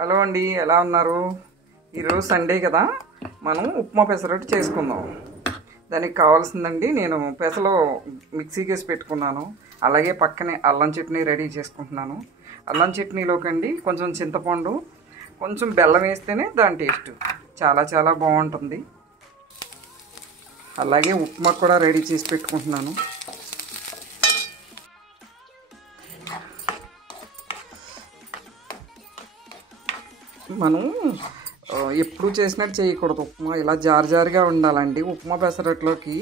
Hello అండి, ఎలా ఉన్నారు? ఈరోజు సండే కదా, మనం ఉప్మా పెసరట్టు చేసుకుందాం. దానికి కావాల్సిందండి, నేను పెసలో మిక్సీకి వేసి పెట్టుకున్నాను. అలాగే పక్కనే అల్లం చట్నీ రెడీ చేసుకుంటున్నాను. అల్లం చట్నీలోకండి కొంచెం చింతపండు, కొంచెం బెల్లం వేస్తేనే దాని టేస్ట్ చాలా చాలా బాగుంటుంది. అలాగే ఉప్మా కూడా రెడీ చేసి పెట్టుకుంటున్నాను. మనం ఎప్పుడు చేసినట్టు చేయకూడదు. ఉప్మా ఇలా జారుగా ఉండాలండి. ఉప్మా పెసరట్లోకి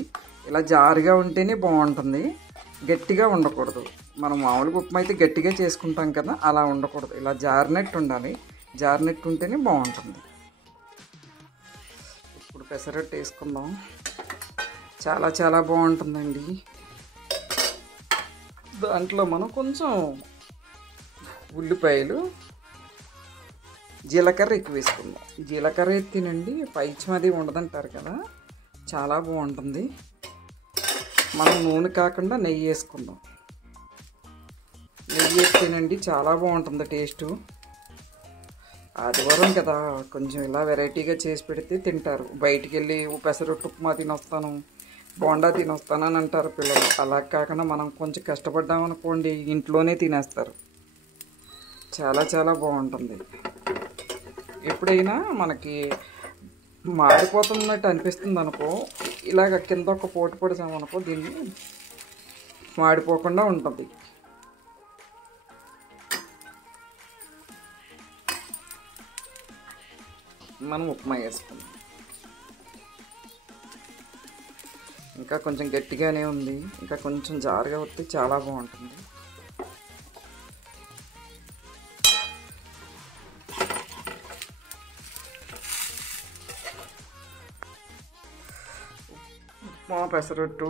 ఇలా జారుగా ఉంటేనే బాగుంటుంది, గట్టిగా ఉండకూడదు. మనం మామూలుగా ఉప్మా అయితే గట్టిగా చేసుకుంటాం కదా, అలా ఉండకూడదు. ఇలా జారినట్టు ఉండాలి. జారినట్టు ఉంటేనే బాగుంటుంది. ఇప్పుడు పెసరట్టు వేసుకుందాం. చాలా చాలా బాగుంటుందండి. దాంట్లో మనం కొంచెం ఉల్లిపాయలు, జీలకర్ర ఎక్కువ వేసుకుందాం. జీలకర్ర తినండి, పైచం అది ఉండదంటారు కదా, చాలా బాగుంటుంది. మనం నూనె కాకుండా నెయ్యి వేసుకుందాం. నెయ్యి తినండి, చాలా బాగుంటుంది టేస్టు. ఆదివారం కదా, కొంచెం ఇలా వెరైటీగా చేసి పెడితే తింటారు. బయటికి వెళ్ళి పెసరట్టు ఉప్మా తినొస్తాను, బోండా తినొస్తాను అని అంటారు పిల్లలు. అలా కాకుండా మనం కొంచెం కష్టపడ్డామనుకోండి, ఇంట్లోనే తినేస్తారు. చాలా చాలా బాగుంటుంది. ఎప్పుడైనా మనకి మాడిపోతున్నట్టు అనిపిస్తుంది అనుకో, ఇలాగ కింద ఒక పోటు పొడిచామనుకో, దీన్ని మాడిపోకుండా ఉంటుంది. మనం ఉప్మా వేసుకుందాం. ఇంకా కొంచెం గట్టిగానే ఉంది, ఇంకా కొంచెం జారుగా వస్తే చాలా బాగుంటుంది. ఉప్మా, పెసరట్టు,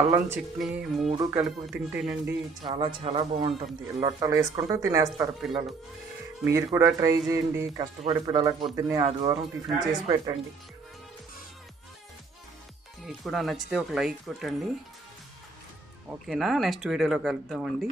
అల్లం చట్నీ మూడు కలిపి తింటేనండి చాలా చాలా బాగుంటుంది. లొట్టలు వేసుకుంటూ తినేస్తారు పిల్లలు. మీరు కూడా ట్రై చేయండి. కష్టపడి పిల్లలకు పొద్దున్నే ఆదివారం టిఫిన్ చేసి పెట్టండి. మీకు కూడా నచ్చితే ఒక లైక్ కొట్టండి. ఓకేనా? నెక్స్ట్ వీడియోలో కలుద్దామండి.